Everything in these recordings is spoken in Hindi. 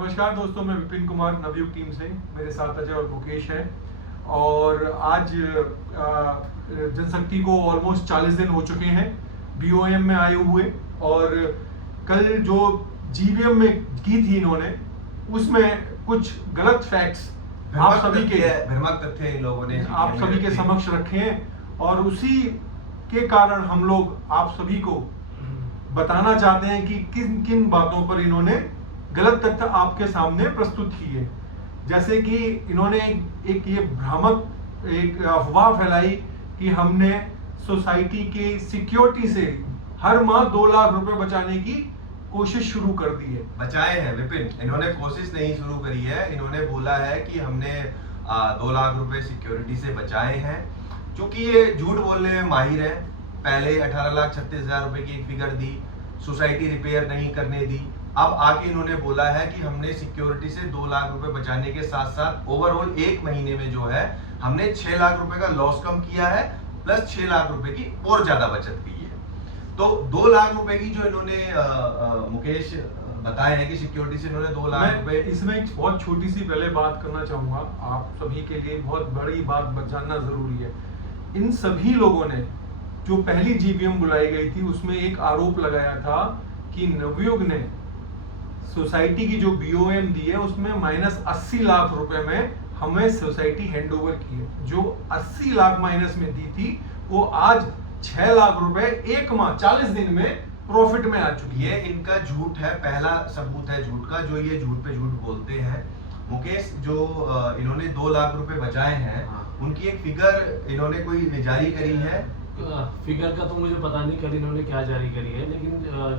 नमस्कार दोस्तों, मैं विपिन कुमार नवयुग टीम से। मेरे साथ अजय और मुकेश हैं और आज जनशक्ति को ऑलमोस्ट 40 दिन हो चुके हैं बीओएम में आए हुए। और कल जो जीवीएम में की थी इन्होंने, उसमें कुछ गलत फैक्ट्स आप सभी के भ्रामक तथ्य इन लोगों ने आप सभी के समक्ष रखे हैं और उसी के कारण हम लोग आप सभी को बताना चाहते हैं कि किन किन बातों पर इन्होंने गलत तथ्य आपके सामने प्रस्तुत किए। जैसे कि इन्होंने एक ये भ्रामक एक अफवाह फैलाई कि हमने सोसाइटी की सिक्योरिटी से हर माह 2 लाख रुपए बचाने की कोशिश शुरू कर दी है। बचाए हैं विपिन, इन्होंने कोशिश नहीं शुरू करी है। इन्होंने बोला है कि हमने 2 लाख रुपए सिक्योरिटी से बचाए हैं। क्योंकि ये झूठ बोलने में माहिर है। पहले 18,36,000 रुपए की एक फिगर दी, सोसाइटी रिपेयर नहीं करने दी। अब आके इन्होंने बोला है कि हमने सिक्योरिटी से 2 लाख रुपए बचाने के साथ साथ ओवरऑल 1 महीने में जो है हमने 6 लाख रुपए का लॉस कम किया है, प्लस 6 लाख रुपए की और ज्यादा बचत की है। तो 2 लाख रुपए की जो इन्होंने मुकेश बताया है कि सिक्योरिटी से इन्होंने 2 लाख रुपए। इसमें एक बहुत छोटी सी पहले बात करना चाहूंगा, आप सभी के लिए बहुत बड़ी बात जानना जरूरी है। इन सभी लोगों ने जो पहली जीवीएम बुलाई गई थी उसमें एक आरोप लगाया था कि नवयुग ने सोसाइटी की जो बीओएम दी है उसमें -80 लाख रुपए में हमें सोसाइटी हैंड ओवर की है। जो 80 लाख माइनस में दी थी वो आज 6 लाख रुपए एक माह 40 दिन में प्रॉफिट में आ चुकी है। ये इनका झूठ है, पहला सबूत है झूठ का, जो ये झूठ पे झूठ बोलते हैं। मुकेश, जो इन्होंने 2 लाख रुपए बचाए हैं, उनकी एक फिगर इन्होंने कोई जारी करी है। फिगर का तो मुझे पता नहीं कल इन्होंने क्या जारी करी है, लेकिन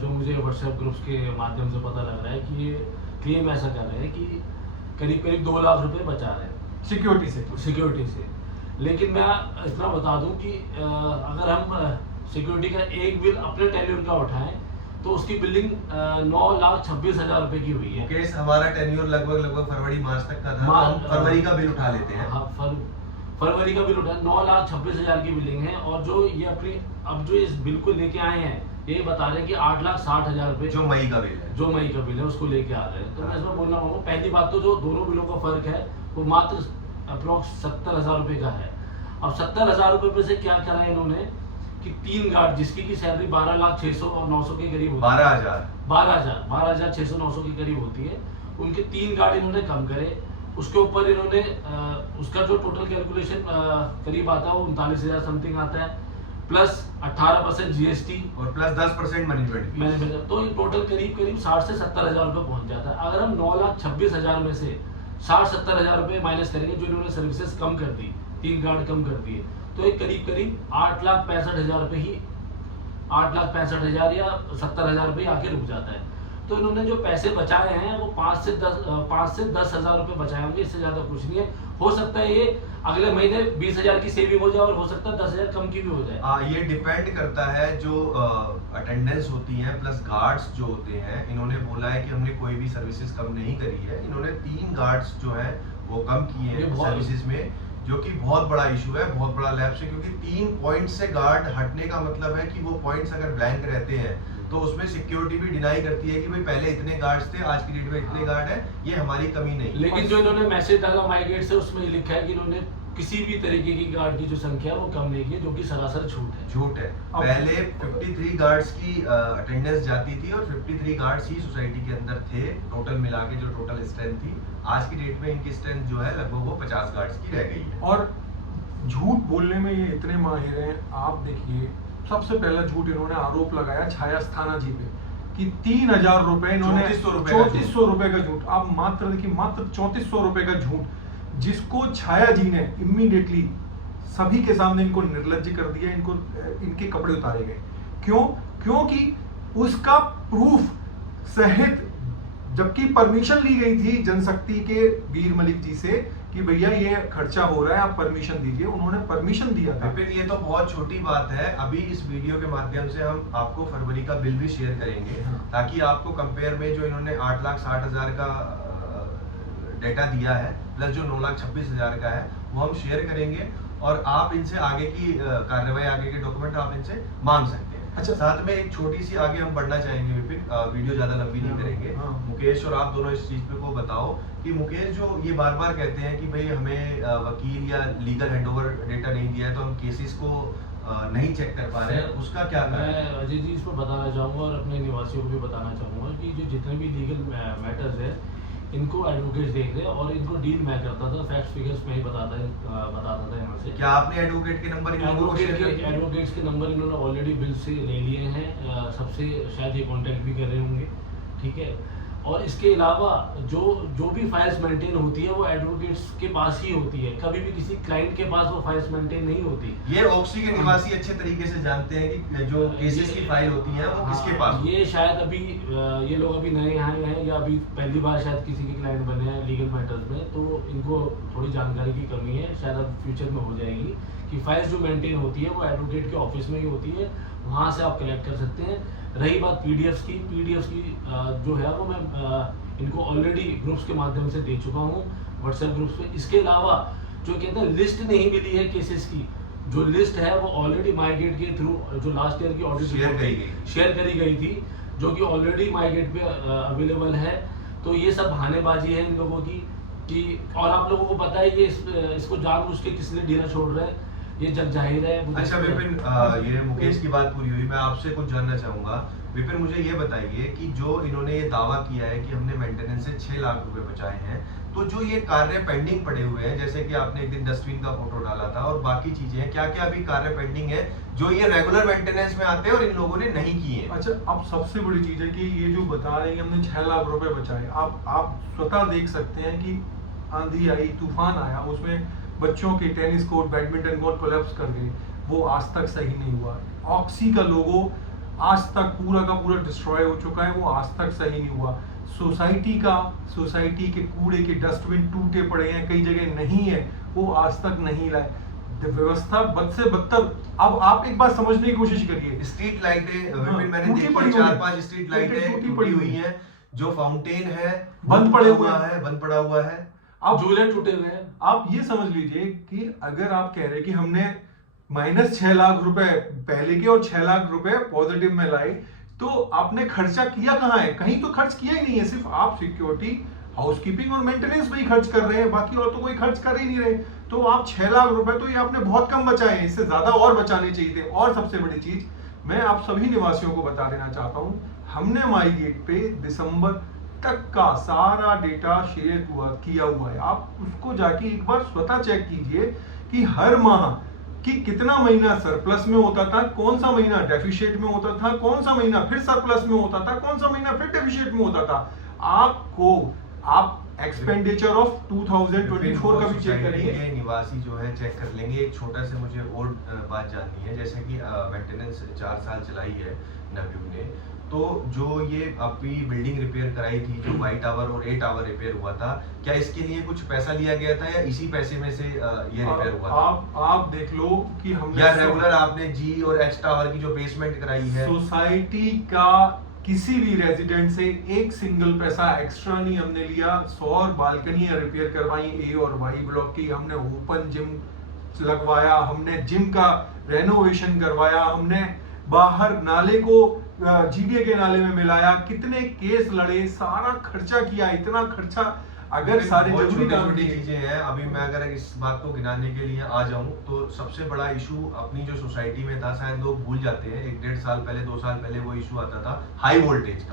जो मुझे व्हाट्सएप ग्रुप्स के माध्यम से पता लग रहा है कि ये क्लेम ऐसा कर रहे हैं कि करीब करीब 2 लाख रुपए बचा रहे हैं सिक्योरिटी से। लेकिन मैं इतना बता दूं कि अगर हम सिक्योरिटी का एक बिल अपने टेन्योर का उठाएं तो उसकी बिलिंग 9,26,000 रुपए की हुई है। केस हमारा टेन्योर लगभग फरवरी मार्च तक का था। हम फरवरी का बिल उठा लेते हैं। फरवरी का बिल उठा 9,26,000 की बिलिंग है। और जो ये अपनी अब जो इस बिल को लेके आए हैं, ये बता रहे हैं कि 8,60,000 रुपए जो मई का बिल है उसको लेके आ रहे हैं। तो मैं इसमें बोलना चाहूँगा, पहली बात तो जो दोनों बिलों का फर्क है वो मात्र अप्रोक्स 70,000 रुपए का है। अब 70,000 रुपए में से क्या करा है इन्होंने कि 3 गार्ड जिसकी की सैलरी 12,600 और 900 के करीब होती है, 12,600-900 के करीब होती है, उनके 3 गार्ड इन्होंने कम करे। उसके ऊपर इन्होंने उसका जो टोटल कैलकुलेशन करीब आता है वो 39,000 समथिंग आता है, प्लस 18% जीएसटी और प्लस 10% मैनेजमेंट। तो टोटल करीब 60 से 70,000 रुपए पहुंच जाता है। अगर हम 9,26,000 में से 60-70,000 रुपए माइनस करेंगे, जो इन्होंने सर्विसेज कम कर दी, 3 गार्ड कम कर दिए, तो एक करीब 8,65,000 रुपए ही 8,65,000 या 70,000 रुपए आके रुक जाता है। तो इन्होंने जो पैसे बचाए हैं वो 5 से 10,000 रुपए बचाए होंगे, इससे ज्यादा कुछ नहीं है। हो सकता है ये अगले महीने 20,000 की सेविंग हो जाए और हो सकता है 10,000 कम की भी हो जाए। ये डिपेंड करता है जो अटेंडेंस होती है प्लस गार्ड्स जो होते हैं। इन्होंने बोला है कि हमने कोई भी सर्विसेज कम नहीं करी है। इन्होंने 3 गार्ड्स जो है वो कम किए हैं सर्विसेज में, जो कि बहुत बड़ा इशू है, बहुत बड़ा लैप्स है। क्योंकि 3 पॉइंट से गार्ड हटने का मतलब है कि वो पॉइंट्स अगर ब्लैंक रहते हैं तो उसमें सिक्योरिटी भी डिनाई करती है कि भाई पहले इतने गार्ड्स थे, आज की डेट में इतने गार्ड है, ये हमारी कमी नहीं। लेकिन जो इन्होंने मैसेज डाला माइग्रेट से, उसमें लिखा है कि इन्होंने किसी भी तरीके की गार्ड की जो संख्या वो कम नहीं की, जो कि सरासर झूठ है। पहले 53 गार्ड्स की अटेंडेंस जाती थी और 53 गार्ड्स ही सोसाइटी के अंदर थे, टोटल मिला के जो टोटल स्ट्रेंथ थी। आज की डेट में इनकी स्ट्रेंथ जो है लगभग वो 50 गार्ड्स की रह गई है। और झूठ बोलने में ये इतने माहिर हैं। आप देखिए, सबसे पहला झूठ इन्होंने आरोप लगाया छाया स्थाना जी पे कि 3,000 रुपए इन्होंने 3400 रुपए का झूठ। आप मात्र देखिए, मात्र 3400 रुपए का झूठ, जिसको छाया जी ने इमीडिएटली सभी के सामने इनको निर्लज्ज कर दिया, इनके कपड़े उतारे गए। क्योंकि उसका प्रूफ सहित, जबकि परमिशन ली गई थी जनशक्ति के वीर मलिक जी से कि भैया ये खर्चा हो रहा है, आप परमिशन दीजिए, उन्होंने परमिशन दिया था। फिर ये तो बहुत छोटी बात है। अभी इस वीडियो के माध्यम से हम आपको फरवरी का बिल भी शेयर करेंगे, ताकि आपको कंपेयर में जो इन्होंने 8,60,000 का डेटा दिया है प्लस जो 9,26,000 का है वो हम शेयर करेंगे और आप इनसे आगे की कार्रवाई, आगे के डॉक्यूमेंट आप इनसे मांग सकते हैं। अच्छा। साथ में एक छोटी सी आगे हम बढ़ना चाहेंगे विपिन, वीडियो ज्यादा लंबी नहीं करेंगे। हाँ। मुकेश और आप दोनों इस चीज पे को बताओ कि मुकेश जो ये बार बार कहते हैं कि भाई हमें वकील या लीगल हैंडओवर डेटा नहीं दिया है तो हम केसेस को नहीं चेक कर पा रहे हैं, उसका क्या कारण है? मैं अजय जी इस पर बताना चाहूँगा और अपने निवासियों को भी बताना चाहूँगा कि जो जितने भी लीगल मैटर्स है इनको एडवोकेट्स देख रहे हैं और इनको डील मैं करता था, फैक्ट्स फिगर्स में ही बताता था यहाँ से। क्या आपने एडवोकेट के नंबर इन लोगों को शेयर कर दिए? एडवोकेट्स के नंबर इन्होंने ऑलरेडी बिल से ले लिए हैं, सबसे शायद ये कांटेक्ट भी कर रहे होंगे, ठीक है। और इसके अलावा जो भी फाइल्स मेंटेन होती है वो एडवोकेट्स के पास ही होती है, कभी भी किसी क्लाइंट के पास वो फाइल्स मेंटेन नहीं होती। ये ऑक्सी के निवासी अच्छे तरीके से जानते हैं कि जो केसेस की फाइल होती है वो किसके पास होती है। ये शायद अभी ये लोग अभी नए यहाँ हैं या अभी पहली बार शायद किसी के क्लाइंट बने हैं लीगल मैटर्स में, तो इनको थोड़ी जानकारी की कमी है, शायद अब फ्यूचर में हो जाएगी कि फाइल्स जो मेंटेन होती है वो एडवोकेट के ऑफिस में ही होती है, वहाँ से आप कलेक्ट कर सकते हैं। रही बात पीडीएफ्स की जो है वो मैं इनको ऑलरेडी ग्रुप्स के माध्यम से दे चुका हूँ, व्हाट्सएप ग्रुप्स पे। इसके अलावा जो कहते हैं लिस्ट नहीं मिली है केसेस की, जो लिस्ट है वो ऑलरेडी माईगेट के थ्रू जो लास्ट ईयर की ऑडिट शेयर करी गई थी, जो कि ऑलरेडी माईगेट पे अवेलेबल है। तो ये सब बहानेबाजी है इन लोगों की कि, और आप लोगों को पता है कि इसको जानबूझ के किस लिए ढीला छोड़ रहे हैं, ये जग जाहिर है। अच्छा विपिन, ये मुकेश की बात पूरी हुई, मैं आपसे कुछ जानना चाहूंगा। विपिन मुझे ये बताइए कि जो इन्होंने ये दावा किया है कि हमने मेंटेनेंस से 6 लाख रुपए बचाए हैं, तो जो ये कार्य पेंडिंग पड़े हुए हैं, जैसे कि आपने एक दिन डस्टबिन का फोटो डाला था और बाकी चीजें हैं, क्या क्या अभी कार्य पेंडिंग है जो ये रेगुलर मेंटेनेंस में आते हैं और इन लोगों ने नहीं किए? अच्छा, अब सबसे बड़ी चीज है कि ये जो बता रहे हैं कि हमने 6 लाख रुपए बचाए, आप स्वतः देख सकते हैं कि आंधी आई, तूफान आया, उसमें बच्चों के tennis court, badminton court collapse कर गए, वो आज तक सही नहीं हुआ। ऑक्सी का लोगो आज तक पूरा का पूरा डिस्ट्रॉय हो चुका है, वो आज तक सही नहीं हुआ। सोसाइटी के कूड़े के डस्टबिन टूटे पड़े हैं, कई जगह नहीं है, वो आज तक नहीं लाए। व्यवस्था बद से बदतर। अब आप एक बात समझने की कोशिश करिए, स्ट्रीट लाइटें मैंने देखी 4-5 स्ट्रीट लाइटें टूटी पड़ी हुई हैं, जो फाउंटेन है बंद पड़ा हुआ है। अब झूले टूटे हुए हैं। आप ये समझ लीजिए कि अगर आप कह रहे हैं कि हमने -6 लाख रुपए पहले के और 6 लाख रुपए पॉजिटिव में लाए, तो आपने खर्चा किया कहाँ है? कहीं तो खर्च किया ही नहीं है, सिर्फ आप सिक्योरिटी, हाउसकीपिंग और मेंटेनेंस में ही खर्च कर रहे हैं, बाकी और तो कोई खर्च कर ही नहीं रहे। तो आप 6 लाख रुपए तो ये आपने बहुत कम बचाए हैं, इससे ज्यादा और बचाने चाहिए थे। और सबसे बड़ी चीज मैं आप सभी निवासियों को बता देना चाहता हूँ, हमने माईगेट पे दिसंबर तक का सारा डेटा शेयर किया हुआ है। आप उसको जाके एक बार स्वतः चेक कीजिए कि हर माह कि कितना महीना सरप्लस में होता था, कौन सा महीना डेफिशिएट में होता था, कौन सा महीना फिर सरप्लस में होता था, कौन सा महीना फिर डेफिशिएट में होता था। आप एक्सपेंडिचर ऑफ 2024 का भी चेक करिए। निवासी जो है चेक कर लेंगे। एक छोटा से मुझे और बात जाननी है, जैसे कि मेंटेनेंस 4 साल चलाई है नवयुग ने, तो जो ये अभी बिल्डिंग रिपेयर कराई थी, जो वाई टावर और ए टावर रिपेयर हुआ था, क्या इसके लिए कुछ पैसा लिया गया था या इसी पैसे में से ये रिपेयर हुआ था? आप देख लो कि हमने या रेगुलर आपने जी और एच टावर की जो बेसमेंट कराई है, सोसाइटी का किसी भी रेजिडेंट से एक सिंगल पैसा एक्स्ट्रा नहीं हमने लिया। 100 बालकनियां रिपेयर करवाई ए और वाई ब्लॉक की, हमने ओपन जिम लगवाया, हमने जिम का रेनोवेशन करवाया, हमने बाहर नाले को जीडीए के नाले में मिलाया, कितने केस लड़े, सारा खर्चा किया। इतना खर्चा अगर सारे जरूरी काम छोटी चीजें हैं। अभी मैं अगर इस बात को गिनाने के लिए आ जाऊं तो सबसे बड़ा इशू अपनी जो सोसाइटी में था, शायद लोग भूल जाते हैं, 1-1.5 साल पहले 2 साल पहले वो इशू आता था हाई वोल्टेज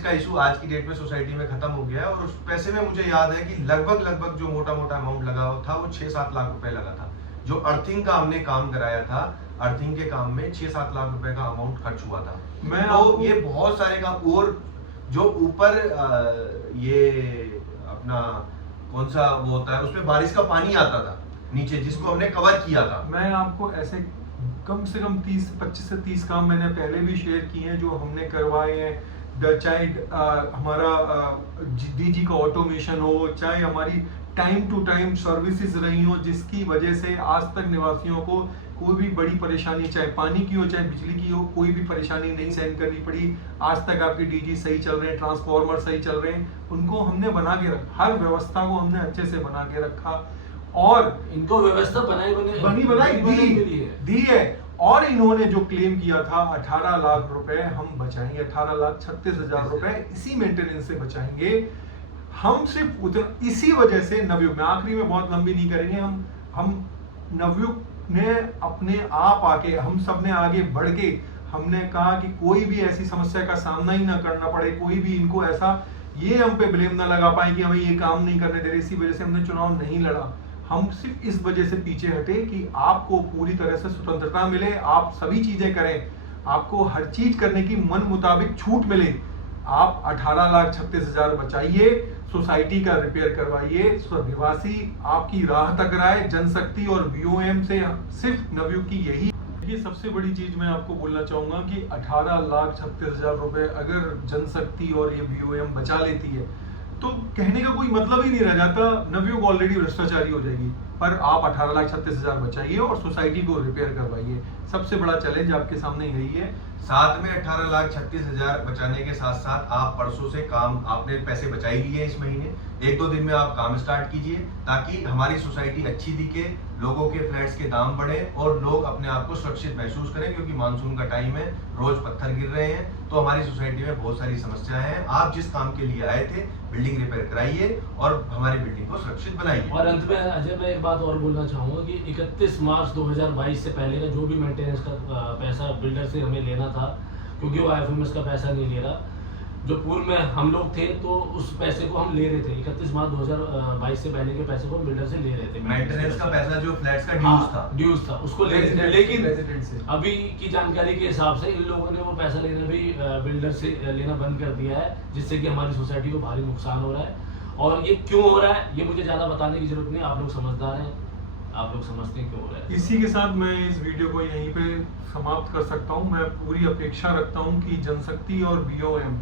का इशू आज की डेट में सोसाइटी में खत्म हो गया है। और उस पैसे में मुझे याद है कि लगभग जो मोटा अमाउंट लगा था वो 6-7 लाख रुपए लगा था। जो अर्थिंग का हमने काम कराया था, अर्थिंग के काम में 6-7 लाख रुपए का अमाउंट खर्च हुआ था। तो ये बहुत सारे का, और जो ऊपर ये अपना कौन सा वो होता है, उसमें बारिश का पानी आता था नीचे, जिसको हमने कवर किया था। मैं आपको ऐसे कम से कम 25 से 30 काम मैंने पहले भी शेयर किए हैं जो हमने करवाए हैं। चाहे हमारा डीजी का ऑटोमेशन हो, चाहे हमारी टाइम टू टाइम सर्विसेज रही हो, जिसकी वजह से आज तक निवासियों को कोई भी बड़ी परेशानी, चाहे पानी की हो चाहे बिजली की हो, कोई भी परेशानी नहीं सहन करनी पड़ी। आज तक आपके डीजी सही चल रहे हैं, ट्रांसफार्मर सही चल रहे हैं, उनको हमने बना के रखा, हर व्यवस्था को हमने अच्छे से बना के रखा। और इनको व्यवस्था बनाई दी है। और इन्होंने जो क्लेम किया था 18 लाख रुपए हम बचाएंगे, 18,36,000 रुपए इसी मेंटेनेंस से बचाएंगे हम। सिर्फ उतना, इसी वजह से नवयुग में, आखिरी में बहुत लंबी नहीं करेंगे हम नवयुग ने अपने आप आके, हम सब ने आगे बढ़ के हमने कहा कि कोई भी ऐसी समस्या का सामना ही ना करना पड़े, कोई भी इनको ऐसा ये हम पे ब्लेम ना लगा पाए कि हमें ये काम नहीं करने दे रहे, इसी वजह से हमने चुनाव नहीं लड़ा। हम सिर्फ इस वजह से पीछे हटे कि आपको पूरी तरह से स्वतंत्रता मिले, आप सभी चीजें करें, आपको हर चीज करने की मन मुताबिक छूट मिले। आप 18,36,000 बचाइए, सोसाइटी का रिपेयर करवाइए, निवासी आपकी राह तक आए। जनशक्ति और बीओएम से सिर्फ नवयुग की यही ये सबसे बड़ी चीज मैं आपको बोलना चाहूंगा कि 18,36,000 रुपए अगर जनशक्ति और ये बीओएम बचा लेती है तो कहने का कोई मतलब ही नहीं रह जाता, नवयुग ऑलरेडी भ्रष्टाचारी हो जाएगी। पर आप 18,36,000 बचाइए और सोसाइटी को रिपेयर करवाइए, सबसे बड़ा चैलेंज आपके सामने यही है। साथ में 18,36,000 बचाने के साथ साथ आप परसों से काम, आपने पैसे बचा ही लिए इस महीने, 1-2 दिन में आप काम स्टार्ट कीजिए ताकि हमारी सोसाइटी अच्छी दिखे, लोगों के फ्लैट्स के दाम बढ़े और लोग अपने आप को सुरक्षित महसूस करें, क्योंकि मानसून का टाइम है, रोज पत्थर गिर रहे हैं, तो हमारी सोसाइटी में बहुत सारी समस्याएं हैं। आप जिस काम के लिए आए थे, बिल्डिंग रिपेयर कराइए और हमारी बिल्डिंग को सुरक्षित बनाइए। और अंत में अजय, मैं एक बात और बोलना चाहूंगा कि 31 मार्च 2022 से पहले का जो भी मेंटेनेंस का पैसा बिल्डर से हमें लेना था, क्योंकि वो आईएफएमएस का पैसा नहीं ले रहा, जो पूर्व में हम लोग थे तो उस पैसे को हम ले रहे थे, 31 मार्च 2022 से पहले के पैसे को हम बिल्डर से ले रहे थे। मेंटेनेंस का पैसा जो फ्लैट्स का ड्यूज था उसको ले रहे थे, लेकिन अभी की जानकारी के हिसाब से इन लोगों ने वो पैसा लेना भी बिल्डर से लेना बंद कर दिया है, जिससे कि हमारी सोसाइटी को भारी नुकसान हो रहा है। और ये क्यों हो रहा है ये मुझे ज्यादा बताने की जरूरत नहीं, आप लोग समझदार हैं, आप लोग समझते हैं क्यों हो रहा है। इसी के साथ मैं इस वीडियो को यहीं पे समाप्त कर सकता हूं। मैं पूरी अपेक्षा रखता हूं कि जनशक्ति और बीओएम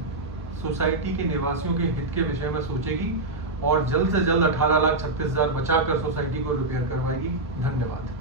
सोसाइटी के निवासियों के हित के विषय में सोचेगी और जल्द से जल्द 18,36,000 बचाकर सोसाइटी को रिपेयर करवाएगी। धन्यवाद।